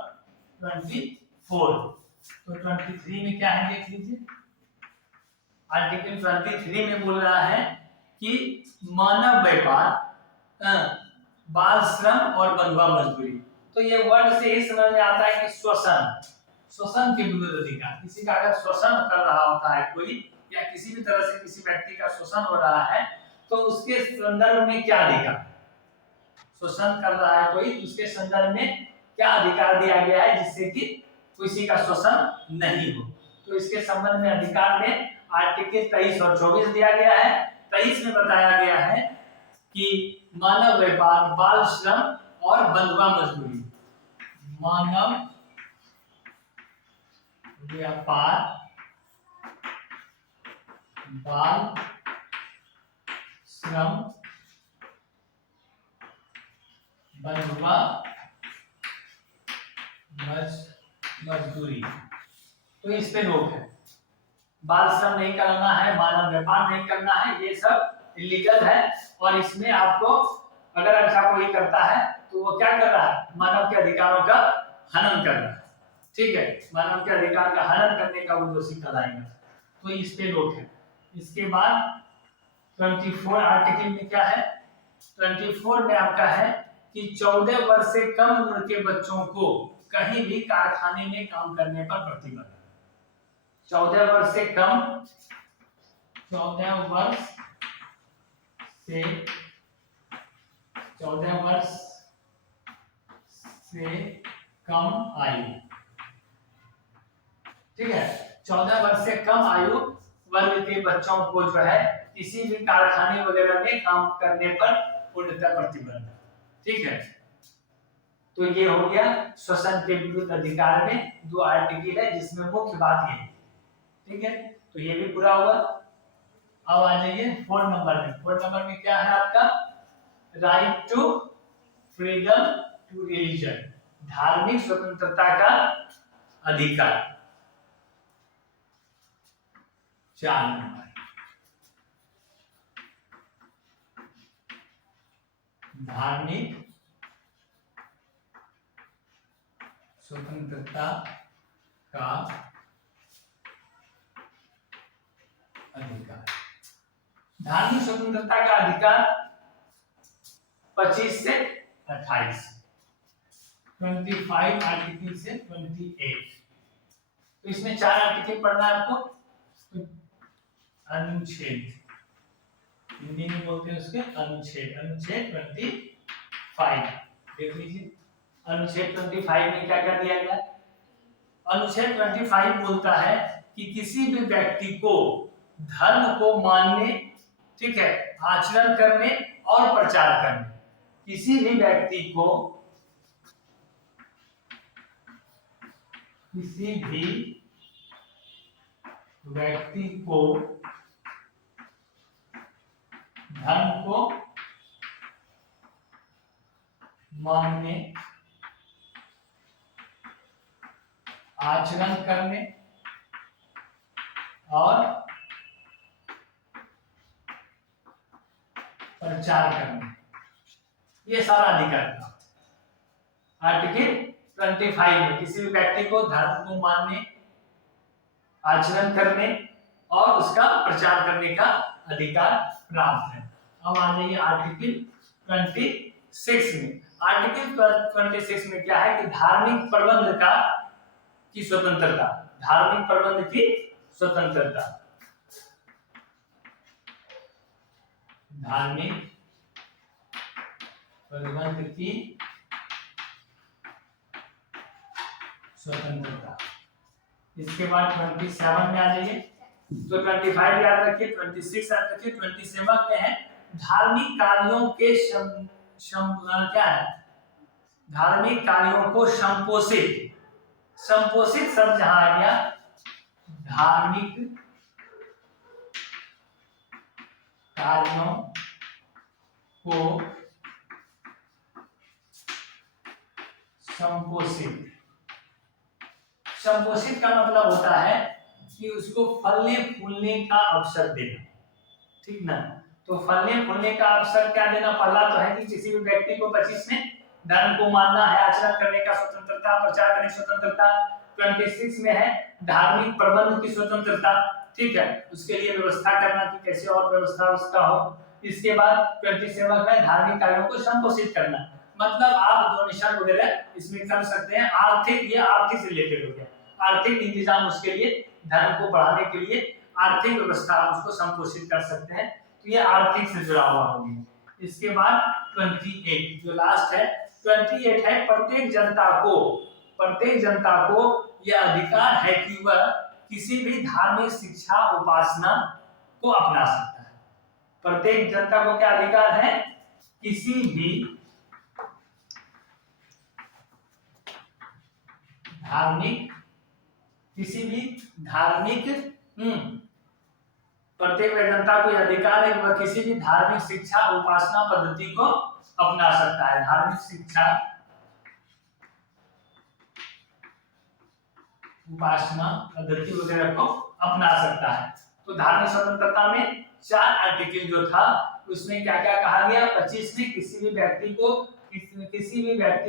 24। तो 23 में क्या है देख लीजिए। आर्टिकल 23 में बोल रहा है कि मानव व्यापार, बाल श्रम और बंधुआ मजदूरी। तो ये वर्ड से ही समझ में आता है कि शोषण, शोषण के विरुद्ध अधिकार। किसी का अगर शोषण कर रहा होता है कोई, या किसी भी तरह से किसी व्यक्ति का शोषण हो रहा है, तो उसके संदर्भ में क्या अधिकार, शोषण कर रहा है कोई, उसके संदर्भ में क्या अधिकार दिया गया है जिससे कि किसी का शोषण नहीं हो। तो इसके संबंध में अधिकार में आर्टिकल 23 और 24 दिया गया है। 23 में बताया गया है कि मानव व्यापार, बाल श्रम और बंधुआ मजदूरी। मानव व्यापार, बाल श्रम, बंधुआ मजदूरी, तो इस पे रोक है। बाल श्रम नहीं करना है, मानव व्यापार नहीं करना है, ये सब इलीगल है। और इसमें आपको अगर ऐसा कोई करता है तो वो क्या कर रहा है, मानव के अधिकारों का हनन कर रहा है। ठीक है, मानव के अधिकार का हनन करने का वो दोषी कहलाएगा, तो इस पे रोक है। इसके बाद 24 आर्टिकल में क्या है, 24 में आपका है कि 14 वर्ष से कम उम्र के बच्चों को कहीं भी कारखाने में काम करने पर प्रतिबंध। 14 वर्ष से कम, 14 वर्ष से 14 वर्ष से कम आयु, ठीक है, 14 वर्ष से कम आयु वर्ग के बच्चों को जो है किसी भी कारखाने वगैरह में काम करने पर पूर्णतः प्रतिबंध। ठीक है, तो ये हो गया शोषण के विरुद्ध अधिकार में 2 आर्टिकल है जिसमें मुख्य बात ये। ठीक है, तो ये भी पूरा हुआ। अब आ जाइए 4 नंबर में। 4 नंबर में क्या है आपका, right to freedom to religion, धार्मिक स्वतंत्रता का अधिकार। 4 नंबर, धार्मिक स्वतंत्रता का अधिकार। धार्मिक स्वतंत्रता का अधिकार 25 से 28, 25 आर्टिकल से 28। तो इसमें 4 आर्टिकल पढ़ना है आपको। अनुच्छेद हिंदी में बोलते हैं उसके अनुच्छेद। अनुच्छेद 25 देख लीजिए, अनुच्छेद 25 में क्या क्या दिया गया। अनुच्छेद 25 बोलता है कि किसी भी व्यक्ति को धर्म को मानने, ठीक है, आचरण करने और प्रचार करने, किसी भी व्यक्ति को धर्म को मानने, आचरण करने और प्रचार करने, ये सारा अधिकार था आर्टिकल 25 में। किसी भी व्यक्ति को धर्म को मानने, आचरण करने और उसका प्रचार करने का अधिकार प्राप्त है। अब आ जाइए आर्टिकल 26 में। आर्टिकल 26 में क्या है कि धार्मिक प्रबंध की स्वतंत्रता, धार्मिक प्रबंध की स्वतंत्रता, धार्मिक प्रबंध की स्वतंत्रता। इसके बाद 27 में आ जाइए, तो 25 याद रखिए, 26 याद रखिए, 27 में है धार्मिक कार्यों के क्या है, धार्मिक कार्यों को संपोषित, संपोषित शब्द जहां आ गया, धार्मिक कार्यों को संपोषित, संपोषित का मतलब होता है कि उसको फलने फूलने का अवसर देना, ठीक ना। तो फलने फूलने का अवसर क्या देना, पहला तो है कि किसी भी व्यक्ति को 25 में धर्म को मानना है, आचरण करने का स्वतंत्रता, प्रचार करने की स्वतंत्रता। 26 में है धार्मिक प्रबंध की स्वतंत्रता, ठीक है, उसके लिए व्यवस्था करना कि कैसे और व्यवस्था उसका हो। इसके बाद 27 में धार्मिक कार्यों को संपोषित करना, मतलब आप डोनेशन वगैरह इसमें कर सकते हैं। आर्थिक, ये आर्थिक से रिलेटेड हो गया, आर्थिक इंतजाम उसके लिए, धर्म को बढ़ाने के लिए आर्थिक व्यवस्था उसको संपोषित कर सकते हैं, तो ये आर्थिक से जुड़ा हुआ हो गया। इसके बाद 28 जो लास्ट है, 28 है प्रत्येक जनता को यह अधिकार है कि वह किसी भी धार्मिक शिक्षा उपासना को अपना सकता है। प्रत्येक जनता को क्या अधिकार है, किसी भी धार्मिक प्रत्येक जनता को यह अधिकार है कि वह किसी भी धार्मिक शिक्षा उपासना पद्धति को अपना सकता है, धार्मिक शिक्षा उपासना पद्धति वगैरह को अपना सकता है। तो धार्मिक स्वतंत्रता में 4 आर्टिकल जो था उसमें क्या क्या कहा गया। 25 में किसी भी व्यक्ति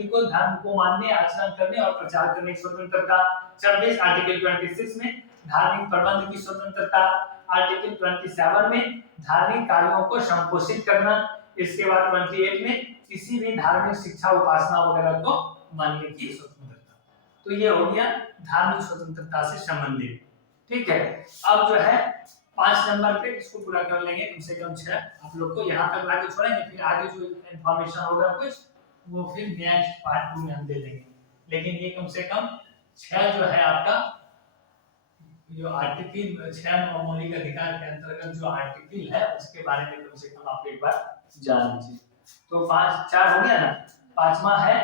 को धर्म को मानने, आचरण करने और प्रचार करने की स्वतंत्रता। 26 आर्टिकल 26 में धार्मिक प्रबंध की स्वतंत्रता। आर्टिकल 27 में धार्मिक कार्यों को संपोषित करना। इसके बाद 28 में किसी भी धार्मिक शिक्षा उपासना वगैरह को मानने की स्वतंत्रता। तो ये हो गया धार्मिक स्वतंत्रता से संबंधित, ठीक है। अब जो है 5 नंबर पे इसको पूरा कर लेंगे, कम से कम 6 आप लोग को यहाँ तक लाके छोड़ेंगे, फिर आगे जो इंफॉर्मेशन होगा कुछ वो फिर नेक्स्ट पार्ट 2 में हम दे देंगे। लेकिन ये कम से कम 6 जो है आपका जो आर्टिकल 6 मौलिक अधिकार के अंतर्गत जो आर्टिकल है उसके बारे में कम से कम आप एक बार जान लीजिए। तो 4 हो गया ना। 5वां है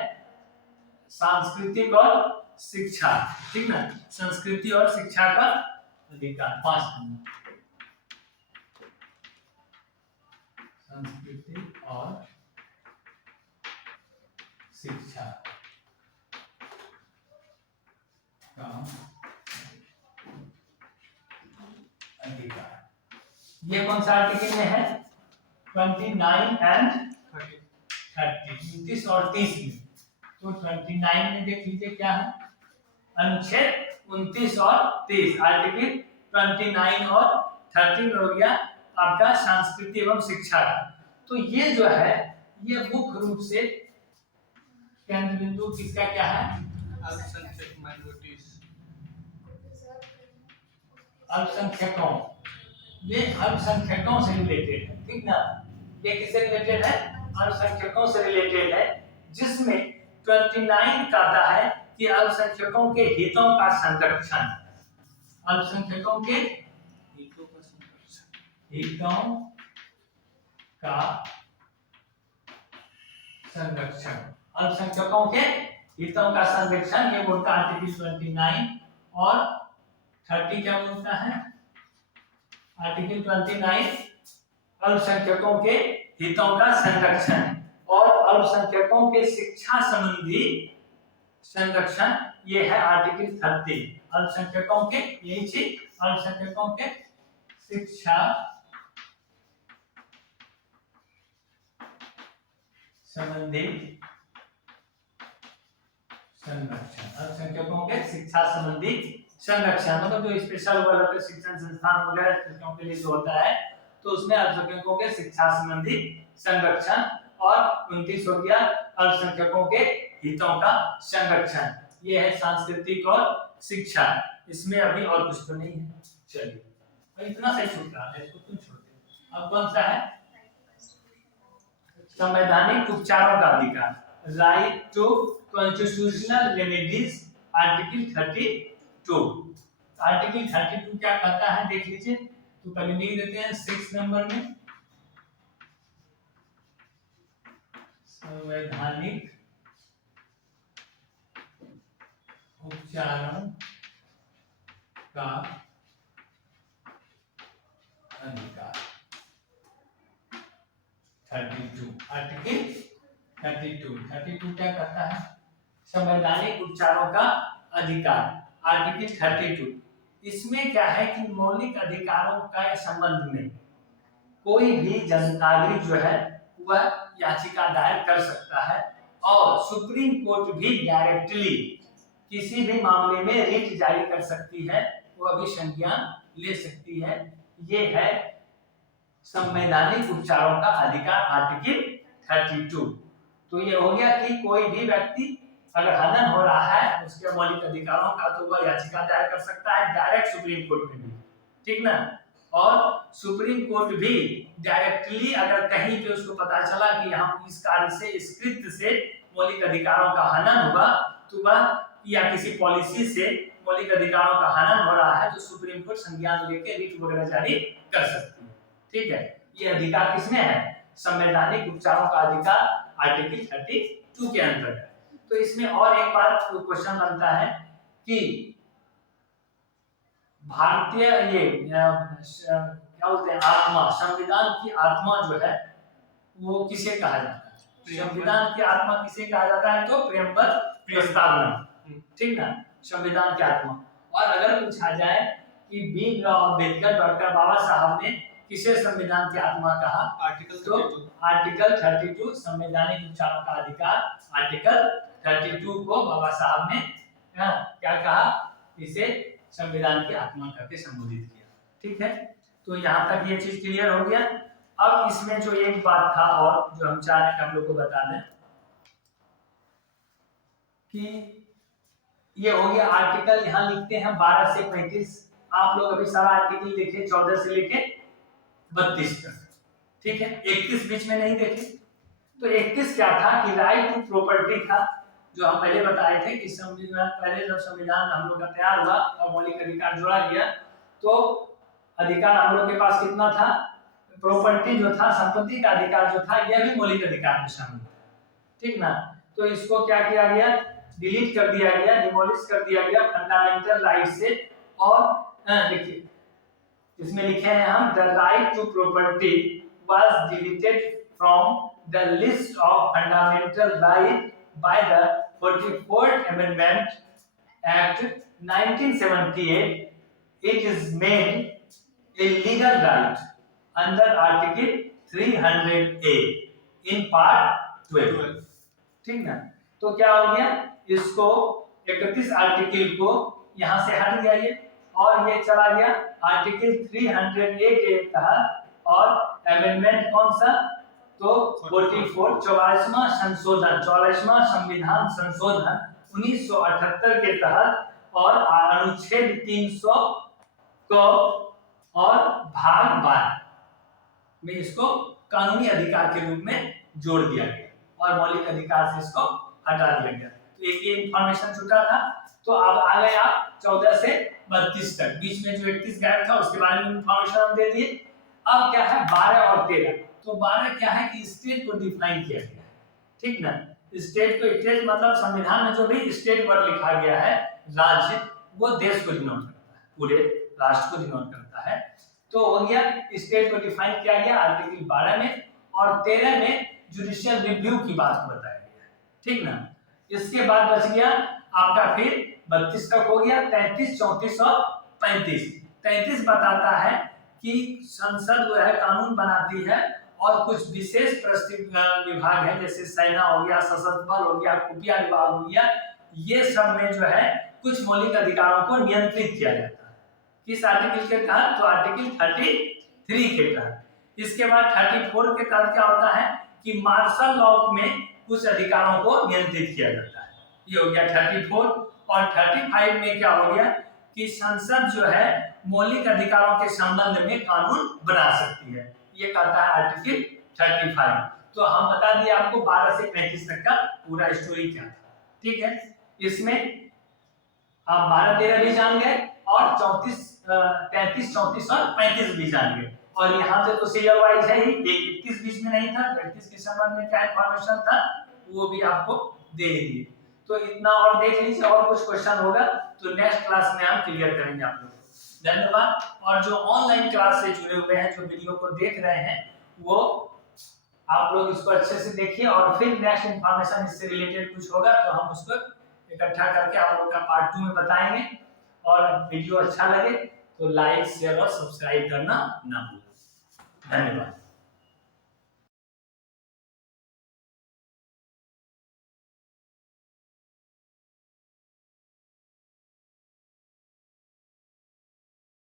सांस्कृतिक और शिक्षा, ठीक ना, संस्कृति और शिक्षा का अधिकार। 5 नंबर संस्कृति और शिक्षा का अधिकार। ये कौन सा आर्टिकल में है, 29 एंड 30, 29 और 30 में। तो 29 में देख लीजिए क्या है, अनुच्छेद 29 और 30, आर्टिकल 29 और 30 हो गया आपका संस्कृति एवं शिक्षा का। तो ये जो है ये मुख्य रूप से केंद्र बिंदु किसका क्या है, अल्पसंख्यकों ये अल्पसंख्यकों से रिलेटेड है, ठीक ना। ये किससे रिलेटेड है? अल्पसंख्यकों से रिलेटेड है, जिसमें 29 कहता है कि अल्पसंख्यकों के हितों का संरक्षण, अल्पसंख्यकों के हितों का संरक्षण, अल्पसंख्यकों के हितों का संरक्षण, ये बोलता है आर्टिकल 29। और 30 क्या बोलता है? आर्टिकल 29 अल्पसंख्यकों के हितों का संरक्षण और अल्पसंख्यकों के शिक्षा संबंधी संरक्षण, ये है आर्टिकल 30। अल्पसंख्यकों के, यही चीज, अल्पसंख्यकों के शिक्षा संबंधी संरक्षण, अल्पसंख्यकों के शिक्षा संबंधी संरक्षण, मतलब जो स्पेशल वर्ग शिक्षण संस्थान वगैरह के लिए जो होता है, तो उसमें अल्पसंख्यकों के शिक्षा संबंधी संरक्षण। और 29 हो गया अल्पसंख्यकों के हितों का संरक्षण, ये है सांस्कृतिक और शिक्षा। इसमें अभी और कुछ तो नहीं है। चलिए इतना सही छूट रहा है, इसको तुम छोड़ दो। अब कौन सा है? संवैधानिक उपचारों का अधिकार, right to constitutional remedies, article 32। Article 32 क्या कहता है देख लीजिए, तो पहले लिख देते हैं 6 नंबर में, संवैधानिक उपचारों का अधिकार, 32, आर्टिकल 32 क्या कहता है? संवैधानिक उपचारों का अधिकार, आर्टिकल 32। इसमें क्या है कि मौलिक अधिकारों का संबंध में कोई भी नागरिक जो है वह याचिका दायर कर सकता है, और सुप्रीम कोर्ट भी डायरेक्टली किसी भी मामले में रिट जारी कर सकती है, वह भी संज्ञान ले सकती है। ये है संवैधानिक उपचारों का अधिकार, आर्टिकल 32। तो ये हो गया कि कोई भी व्यक्ति अगर हनन हो रहा है उसके मौलिक अधिकारों का, तो वह याचिका दायर कर सकता है डायरेक्ट सुप्रीम कोर्ट में भी, ठीक ना। और सुप्रीम कोर्ट भी डायरेक्टली अगर कहीं पे उसको पता चला कि यहाँ इस कार्य से, इस कृत्य से मौलिक अधिकारों का हनन हुआ, तो वह या किसी पॉलिसी से मौलिक अधिकारों का हनन हो रहा है, तो सुप्रीम कोर्ट संज्ञान लेके रिट वगैरह जारी कर सकती है, ठीक है। ये अधिकार किसमें है? संवैधानिक उपचारों का अधिकार, आर्टिकल 32 के अंतर्गत। तो इसमें और एक बात क्वेश्चन बनता है कि भारतीय ये क्या बोलते हैं, आत्मा, संविधान की आत्मा जो है वो किसे कहा जाता है? संविधान की आत्मा किसे कहा जाता है? तो प्रेमपत्र प्रस्तावना, ठीक ना, संविधान की आत्मा। और अगर पूछा जाए कि भीमराव अम्बेडकर, डॉक्टर बाबा साहब ने किसे संविधान की आत्मा कहा? आर्टिकल 32 संवैधानिक उपचारों का अधिकार, आर्टिकल 32 को बाबा साहब ने क्या कहा? इसे संविधान की आत्मा करके संबोधित किया, ठीक है। तो यहाँ तक ये चीज क्लियर हो गया। अब इसमें जो एक बात था और जो हम चाह रहे हैं आप लोग को बता दें कि ये हो गया आर्टिकल, यहाँ लिखते हैं 12 से 35। आप लोग अभी सारा आर्टिकल देखे 14 से लेके 32 तक, ठीक है। 31 बीच में नहीं देखे। तो 31 क्या था कि राइट टू प्रॉपर्टी था, जो हम पहले बताए थे कि संविधान, पहले जब संविधान हम लोग का तैयार हुआ और मौलिक अधिकार जोड़ा गया, तो अधिकार हम लोग के पास कितना था? प्रॉपर्टी जो था, संपत्ति का अधिकार जो था, यह भी मौलिक अधिकार में शामिल था, ठीक ना। तो इसको क्या किया गया? डिलीट कर दिया गया, डिमोलिश कर दिया गया फंडामेंटल राइट से। और देखिए इसमें लिखे हैं हम, the right to property was deleted from the list of fundamental right by the 44th Amendment Act 1978. It is made a legal right under Article 300A in Part 12, ठीक ना। तो क्या हो गया? इसको 31 आर्टिकल को यहाँ से हट गया ये, और ये चला गया आर्टिकल 300A के तहत। और अमेंडमेंट कौन सा? तो 44वां संशोधन, 44वां संविधान संशोधन 1978 के तहत, और अनुच्छेद 300 को और भाग 12 में इसको कानूनी अधिकार के रूप में जोड़ दिया गया और मौलिक अधिकार से इसको हटा दिया गया। तो एक ये इंफॉर्मेशन छूटा था। तो अब आ गए आप 14 से 32 तक, बीच में जो 31 गायब था उसके बारे में इंफॉर्मेशन हम दे दिए। अब क्या है 12 और 13। तो 12 क्या है कि स्टेट को डिफाइन किया गया है, ठीक ना। स्टेट को, स्टेट मतलब संविधान में जो भी स्टेट वर्ड लिखा गया है, राज्य, वो देश को डिनोट करता है, पूरे राष्ट्र को डिनोट करता है। तो हो गया स्टेट को डिफाइन किया गया आर्टिकल 12 में, और 13 में जुडिशियल रिव्यू की बात बताया गया है, ठीक ना। इसके बाद बच गया आपका फिर 32 तक हो गया, 33, 34 और 35। 33 बताता है कि संसद जो है कानून बनाती है और कुछ विशेष विभाग है, जैसे सेना हो गया, सशस्त्र बल हो गया, खुफिया विभाग हो गया, ये सब में जो है कुछ मौलिक अधिकारों को नियंत्रित किया जाता है। किस आर्टिकल के तहत? तो आर्टिकल 33 के तहत। इसके बाद 34 के तहत क्या होता है कि मार्शल लॉ में कुछ अधिकारों को नियंत्रित किया जाता है, ये हो गया 34। और 35 में क्या हो गया कि संसद जो है मौलिक अधिकारों के संबंध में कानून बना सकती है, ये कहता है आर्टिकल 35। तो हम बता दिए आपको 12 से 35 तक का पूरा स्टोरी क्या था, ठीक है। इसमें आप 12, 13 भी जान गए और 34, 33, 34 और 35 भी जान गए। और यहाँ से तो सीरियल वाइज है ही, 31 बीच में नहीं था, 31 के संबंध में क्या इंफॉर्मेशन था वो भी आपको दे दिए। तो इतना और देख लीजिए, और कुछ क्वेश्चन होगा तो नेक्स्ट क्लास में हम क्लियर करेंगे आप लोगों को। धन्यवाद। और जो ऑनलाइन क्लास से जुड़े हुए हैं, जो वीडियो को देख रहे हैं, वो आप लोग इसको अच्छे से देखिए, और फिर नेक्स्ट इंफॉर्मेशन इससे रिलेटेड कुछ होगा तो हम उसको इकट्ठा करके आप लोग का पार्ट 2 में बताएंगे। और वीडियो अच्छा लगे तो लाइक, शेयर और सब्सक्राइब करना ना भूलें। धन्यवाद।